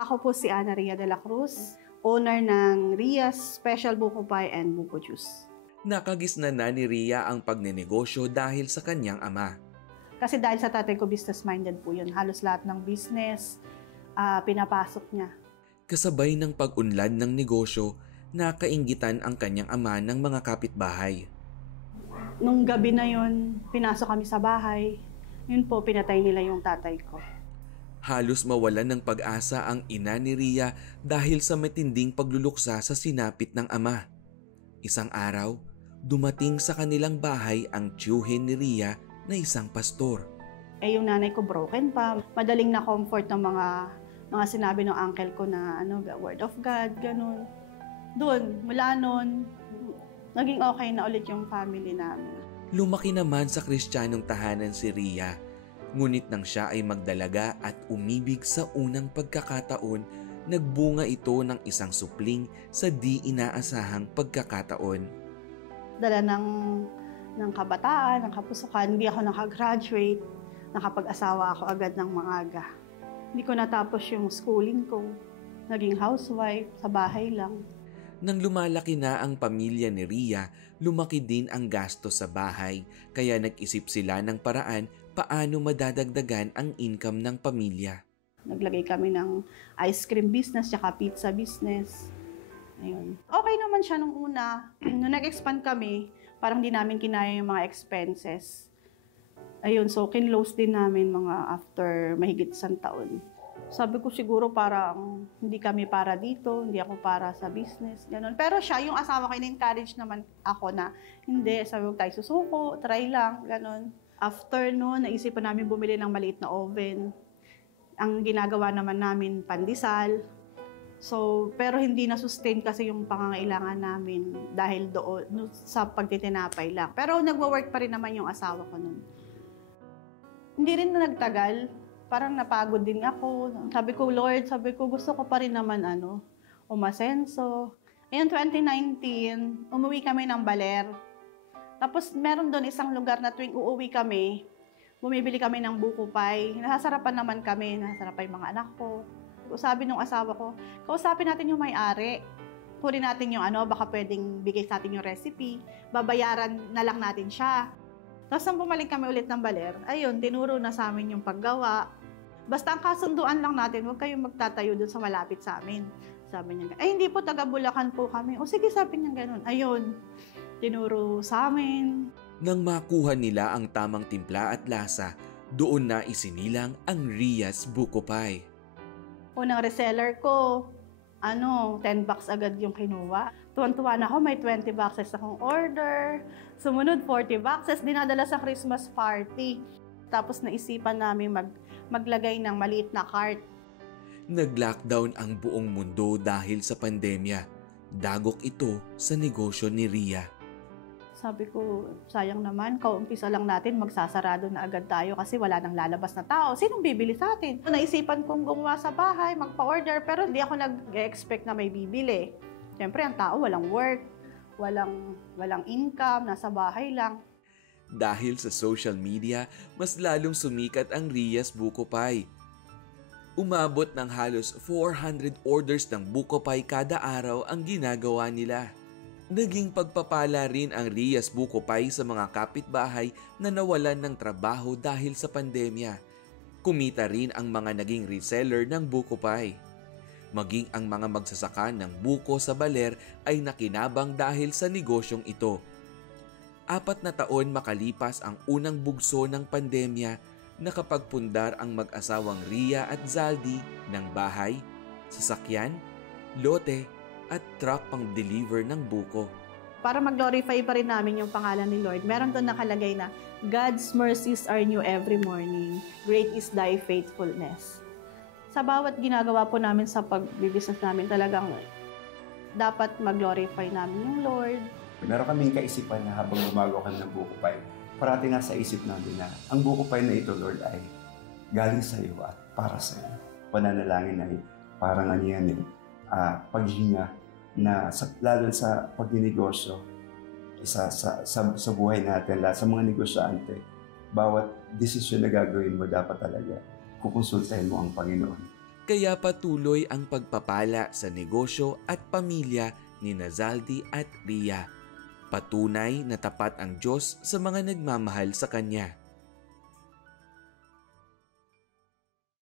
Ako po si Ana Ria de la Cruz, owner ng Ria's Special Buko Pie and Buko Juice. Nakagisnan na ni Ria ang pagnenegosyo dahil sa kanyang ama. Kasi dahil sa tatay ko, business-minded po yun. Halos lahat ng business, pinapasok niya. Kasabay ng pag-unlad ng negosyo, nakainggitan ang kanyang ama ng mga kapitbahay. Nung gabi na yun, pinasok kami sa bahay. Yun po, pinatay nila yung tatay ko. Halos mawalan ng pag-asa ang ina ni Ria dahil sa matinding pagluluksa sa sinapit ng ama. Isang araw, dumating sa kanilang bahay ang tiyuhin ni Ria na isang pastor. Yung nanay ko broken pa. Madaling na-comfort ng mga sinabi ng uncle ko na word of God, ganun. Doon, mula noon, naging okay na ulit yung family namin. Lumaki naman sa Kristiyanong tahanan si Ria. Ngunit nang siya ay magdalaga at umibig sa unang pagkakataon, nagbunga ito ng isang supling sa di inaasahang pagkakataon. Dala ng kabataan, ng kapusukan, hindi ako nakagraduate, nakapag-asawa ako agad ng maaga. Hindi ko natapos yung schooling ko, naging housewife, sa bahay lang. Nang lumalaki na ang pamilya ni Ria, lumaki din ang gasto sa bahay, kaya nag-isip sila ng paraan paano madadagdagan ang income ng pamilya. Naglagay kami ng ice cream business, tsaka pizza business. Ayun. Okay naman siya nung una. Nung nag-expand kami, parang di namin kinaya yung mga expenses. Ayun, so kinlose din namin mga after mahigit 1 taon. Sabi ko siguro parang hindi kami para dito, hindi ako para sa business, gano'n. Pero siya, yung asawa ko, in-encourage naman ako na hindi, sabi ko tayo susuko, try lang, gano'n. After noon, naisipan namin bumili ng maliit na oven. Ang ginagawa naman namin, pandesal. So, pero hindi na-sustain kasi yung pangangailangan namin dahil doon sa pagtitinapay lang. Pero nagwo-work pa rin naman yung asawa ko noon. Hindi rin na nagtagal. Parang napagod din ako. Sabi ko, Lord, gusto ko pa rin naman umasenso. Ayun, 2019, umuwi kami ng Baler. Tapos meron doon isang lugar na tuwing uuwi kami, bumibili kami ng buko pie. Nasasarapan naman kami, nasasarapan yung mga anak ko. Sabi nung asawa ko, kausapin natin yung may-ari. Kunin natin yung baka pwedeng bigay sa atin yung recipe. Babayaran na lang natin siya. Tapos nang bumalik kami ulit ng Baler, ayun, tinuro na sa amin yung paggawa. Basta ang kasunduan lang natin, huwag kayong magtatayo doon sa malapit sa amin. Sabi niya, ay hindi po, taga Bulacan po kami. O sige, sabi niya ganun. Ayun, tinuro sa amin. Nang makuha nila ang tamang timpla at lasa, doon na isinilang ang Ria's Buko Pie. Unang reseller ko, 10 bucks agad yung kinuha. Tuwan-tuwa na ako, may 20 boxes akong order. Sumunod, 40 boxes, dinadala sa Christmas party. Tapos naisipan namin maglagay ng maliit na cart. Nag-lockdown ang buong mundo dahil sa pandemya. Dagok ito sa negosyo ni Ria. Sabi ko, sayang naman, kaumpisa lang natin, magsasarado na agad tayo kasi wala nang lalabas na tao. Sinong bibili sa atin? Naisipan kong gumawa sa bahay, magpa-order, pero hindi ako nag-expect na may bibili. Siyempre, ang tao walang work, walang income, nasa bahay lang. Dahil sa social media, mas lalong sumikat ang Ria's Buko Pie. Umabot ng halos 400 orders ng Buko Pie kada araw ang ginagawa nila. Naging pagpapala rin ang Ria's Buko Pie sa mga kapitbahay na nawalan ng trabaho dahil sa pandemya. Kumita rin ang mga naging reseller ng Buko Pie. Maging ang mga magsasaka ng buko sa Baler ay nakinabang dahil sa negosyong ito. 4 na taon makalipas ang unang bugso ng pandemya, nakapagpundar ang mag-asawang Ria at Zaldi ng bahay, sasakyan, lote at truck pang deliver ng buko. Para mag-glorify pa rin namin yung pangalan ni Lord, meron doon nakalagay na, God's mercies are new every morning. Great is thy faithfulness. Sa bawat ginagawa po namin sa pag-business namin, talagang dapat mag-glorify namin yung Lord. Meron kaming kaisipan na habang gumagawa kami ng buko pie, parati nga sa isip namin na ang buko pie na ito, Lord, ay galing sa iyo at para sa iyo. Pananalangin ay parang paghinga na lalo sa pagninegosyo, sa buhay natin, sa mga negosyante, bawat desisyon na gagawin mo dapat talaga kukonsultahin mo ang Panginoon. kaya patuloy ang pagpapala sa negosyo at pamilya ni Zaldy at Rhea. Patunay na tapat ang Diyos sa mga nagmamahal sa Kanya.